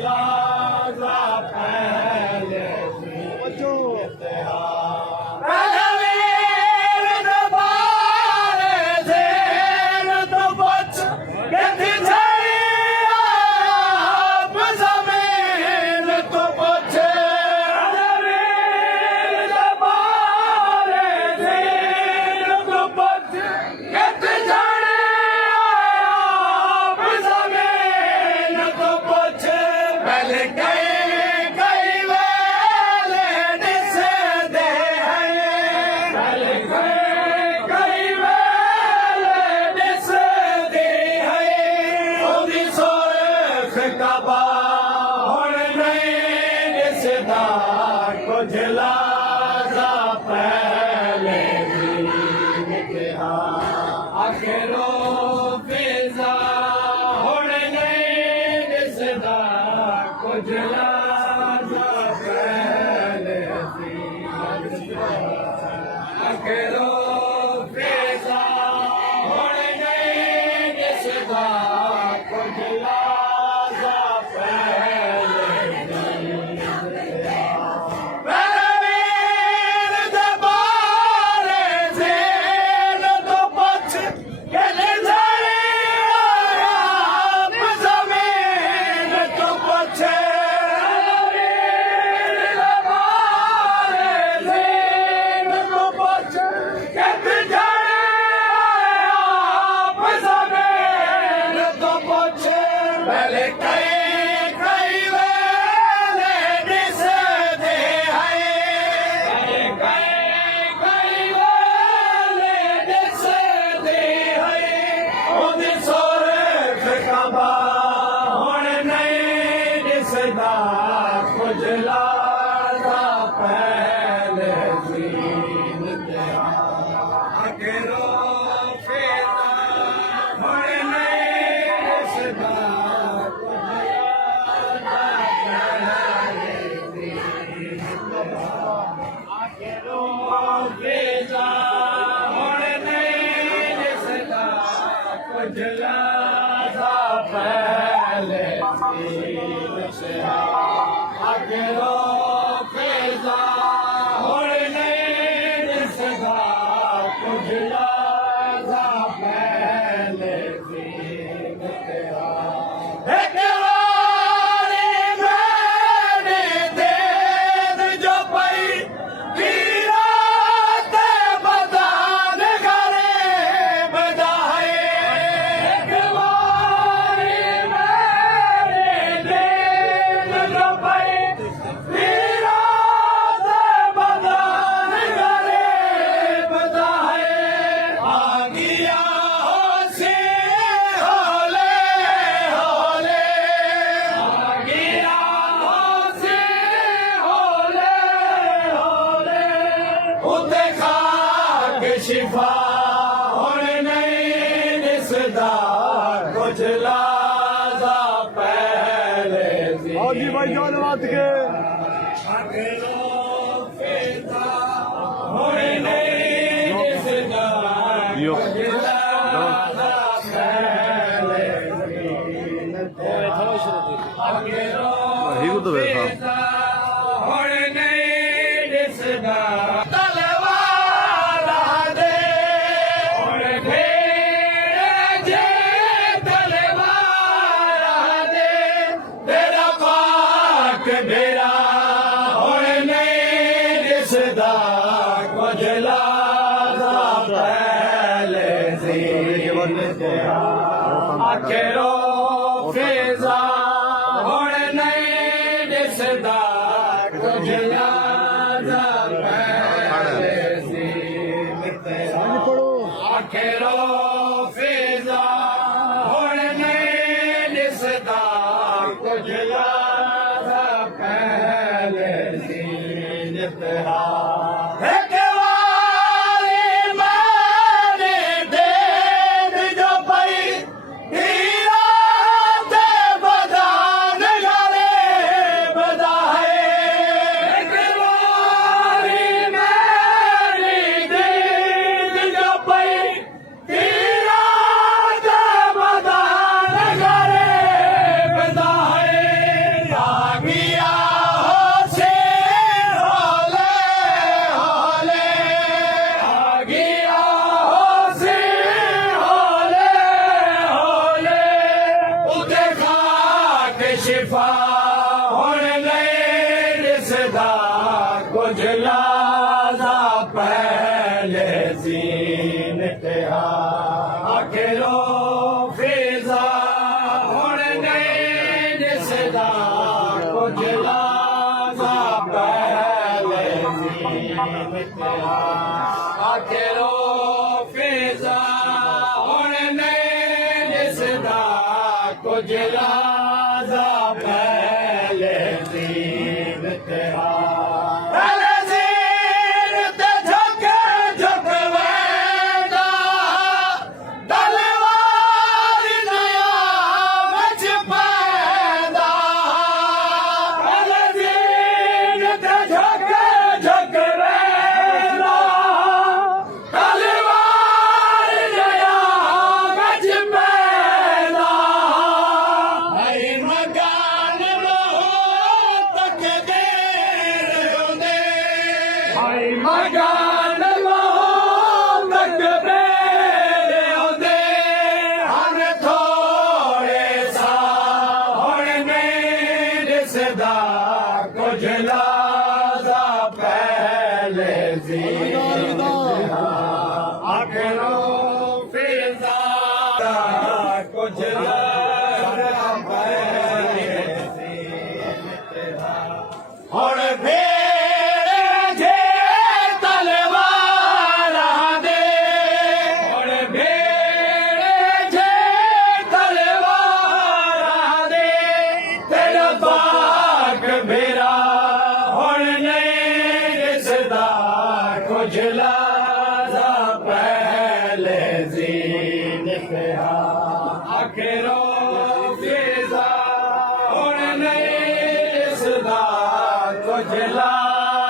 Allah कबा हुण नहीं दिसदा कुछ लाज़ा पहले दीन कहा आखिरो फिजा हुण नहीं दिसदा कुछ लाज़ा पहले दीन कहा आखिरो फिजा हुण नहीं दिसदा कुछ लाज़ा पहले दीन कहा वीर दबारे ज़ेल तो पछ के नज़रे आया ज़मीन तो पछ वीर दबारे ज़ेल तो पछ के नज़रे आया ज़मीन तो पछ पहले कई वेले दिसदे है कई वेले दिसदे है ओदी सुरख कबा हुण नहीं दिसदा कुछ लाज़ा पहले दीन कहा आखिरो फिजा हुण नहीं दिसदा आखिरो फिजा हुण नहीं दिसदा कुछ लाज़ा पहले दीन कहा आखिरो फिजा हुण नहीं दिसदा कुछ लाज़ा पहले दीन कहा एक वारी मैंने देद जो पई वीरा ते बदान घरे बधाए एक वारी मैंने देद जो पई वीरा ते बदान घरे बधाए आ गया होशे होले होले आ गया होशे होले होले उते खाक शिफा हुण नहीं दिसदा कुछ लाज़ा पहले आओ जी भाई जान बात के आखिरो फिजा हुण नहीं दिसदा यो। कुछ लाज़ा पहले दीन कहा आखिरो हीरो तो बैठा फिजा हुण नहीं दिसदा तलवारा दे हुण ढेर जे तलवारा दे तेरा पाक बेरा हुण नहीं दिसदा कुछ लाज़ा पहले दीन कहा आखिरो फिजा हुण नहीं दिसदा कुछ लाज़ा पहले दीन कहा आखिरो फिजा हुण नहीं दिसदा कुछ लाज़ा पहले दीन कहा एक वारी मैंने देद जो पई हीरा ते बदान घरे बधाए एक वारी मैंने देद जो पई हीरा ते बदान घरे बधाए आ गया होशे होले होले आ गया होशे होले होले उते खाक शिफा हुण नहीं दिसदा कुछ लाज़ा पहले दीन कहा आखिरो फिजा हुण नहीं दिसदा कुछ लाज़ा पहले दीन कहा आखिरो फिजा हुण नहीं दिसदा कुछ लाज़ा दा पहले दीन तिहार ਮਗਨ ਮੁਹੱਬਤ ਮੇਰੇ ਆਉਂਦੇ ਹਨ ਥੋੜੇ ਸਾ ਹੁਣ ਨਹੀਂ ਦਿਸਦਾ ਕੁਝ ਲਾਦਾ ਪਹਿਲੇ ਸੀ ਆਖਰੋ ਫਿਜ਼ਾ ਕੁਝ ਲਾਦਾ ਪਹਿਲੇ ਸੀ ਹੁਣ ਕੁਝਲਾ ਦਾ ਪਹਿਲੇ ਜ਼ੀਨ ਪਿਆ ਆਖਰੋ ਫਿਜ਼ਾ ਹੁਣ ਨਹੀਂ ਇਸਦਾ ਕੁਝਲਾ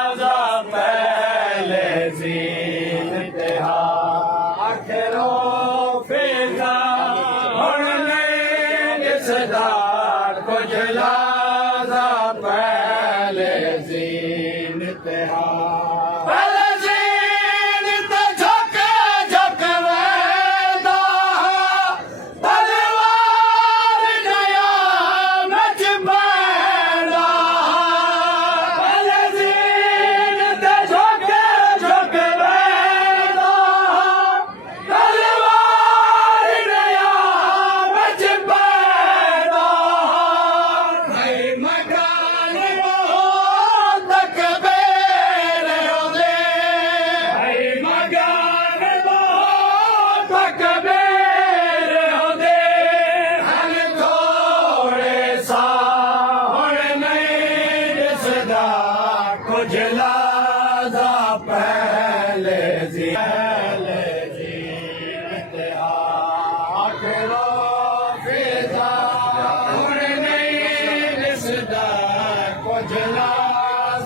ਦਾ ਪਹਿਲੇ ਜ਼ੀਨ ਪਿਆ ਆਖਰੋ ਫਿਜ਼ਾ ਹੁਣ ਨਹੀਂ ਇਸਦਾ ਕੁਝਲਾ ਦਾ ਪਹਿਲੇ ਜ਼ੀਨ ਪਿਆ ਕੁਝਲਾ ਦਾ ਪਹਿਲੇ ਜ਼ੀਨ ਤਿਹਾਰ ਆਖਰੋ ਫਿਜ਼ਾ ਹੁਣ ਨਹੀਂ ਦਿਸਦਾ ਕੁਝਲਾ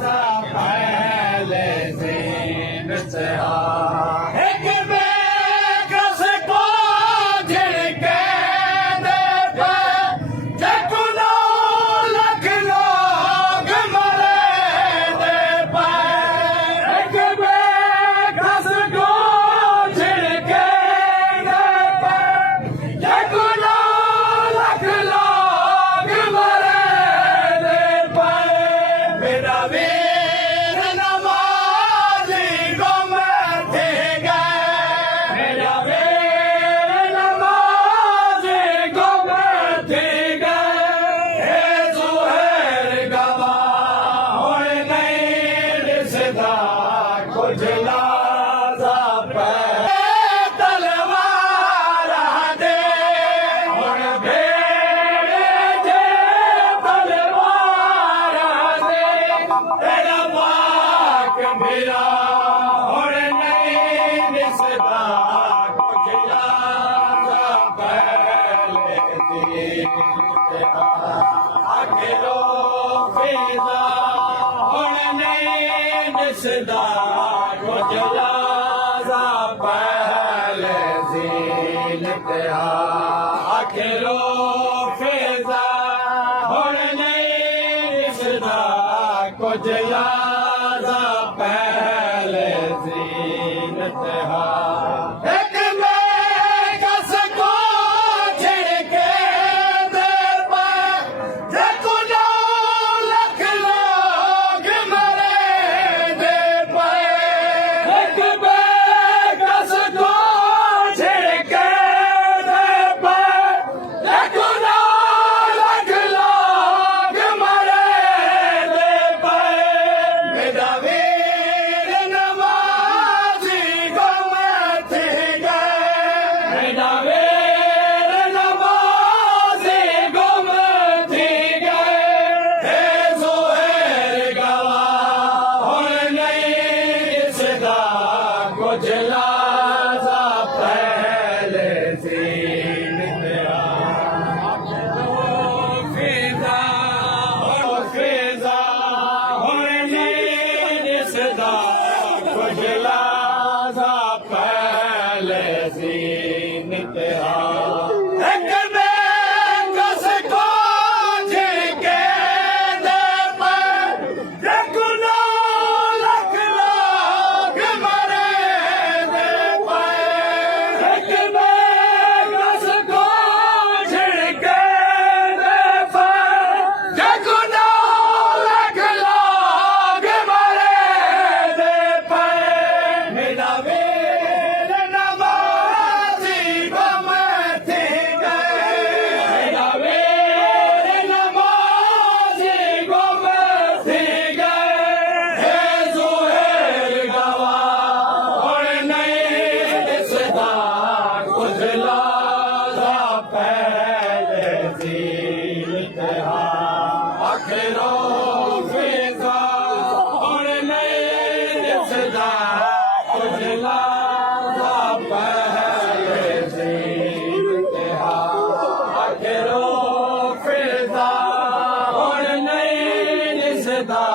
ਦਾ ਪਹਿਲੇ ਜ਼ੀਨ ਤਿਹਾਰ ਇੱਕ ਬੇਕਸ ਕੋ ਝਿੜਕੇ ਦੇ ਪੈ ਜੱਕੂ ਨੋ ਲੱਖ ਲੋਗ ਮਰੇ ਕੁਝਲਾ ਦਾ ਪਹਿਲੇ ਤਲਵਾਰਾਂ ਦੇ ਹੁਣ ਭੇੜੇ ਜੇ ਤਲਵਾਰਾਂ ਦੇ ਤੇਰਾ ਪਾਕ ਮੇਰਾ ਹੁਣ ਨਹੀਂ ਦਿਸਦਾ ਕੁਝਲਾ ਦਾ ਪਹਿਲੇ ਦੀ ਆਖਰੋ ਫਿਜ਼ਾ ਹੁਣ ਨਹੀਂ ਦਿਸਦਾ ਕੁਝਲਾ ਦਾ ਪਹਿਲੇ ਜ਼ੀਨ ਤਿਹਾਰ ਆਖਰੋ ਫਿਜ਼ਾ ਹੁਣ ਨਹੀਂ ਦਿਸਦਾ ਕੁਝਲਾ ਦਾ ਪਹਿਲੇ ਜ਼ੀਨ ਤਿਹਾਰ ਇੱਕ ਮੈਂ ਕਸ ਕੋ ਝਿੜਕੇ ਦੇ ਪੈ ਜੱਕੂ ਨੋ ਲੱਖ ਲੋਗ ਮਰੇ ਦੇ ਪਏ ਇੱਕ ਬੇਕਸ ਕੋ ਝਿੜਕੇ ਦੇ ਪੈ ਜੱਕੂ ਨੋ ਲੱਖ ਲੋਗ ਮਰੇ ਦੇ ਪਏ ਦਿਸਦਾ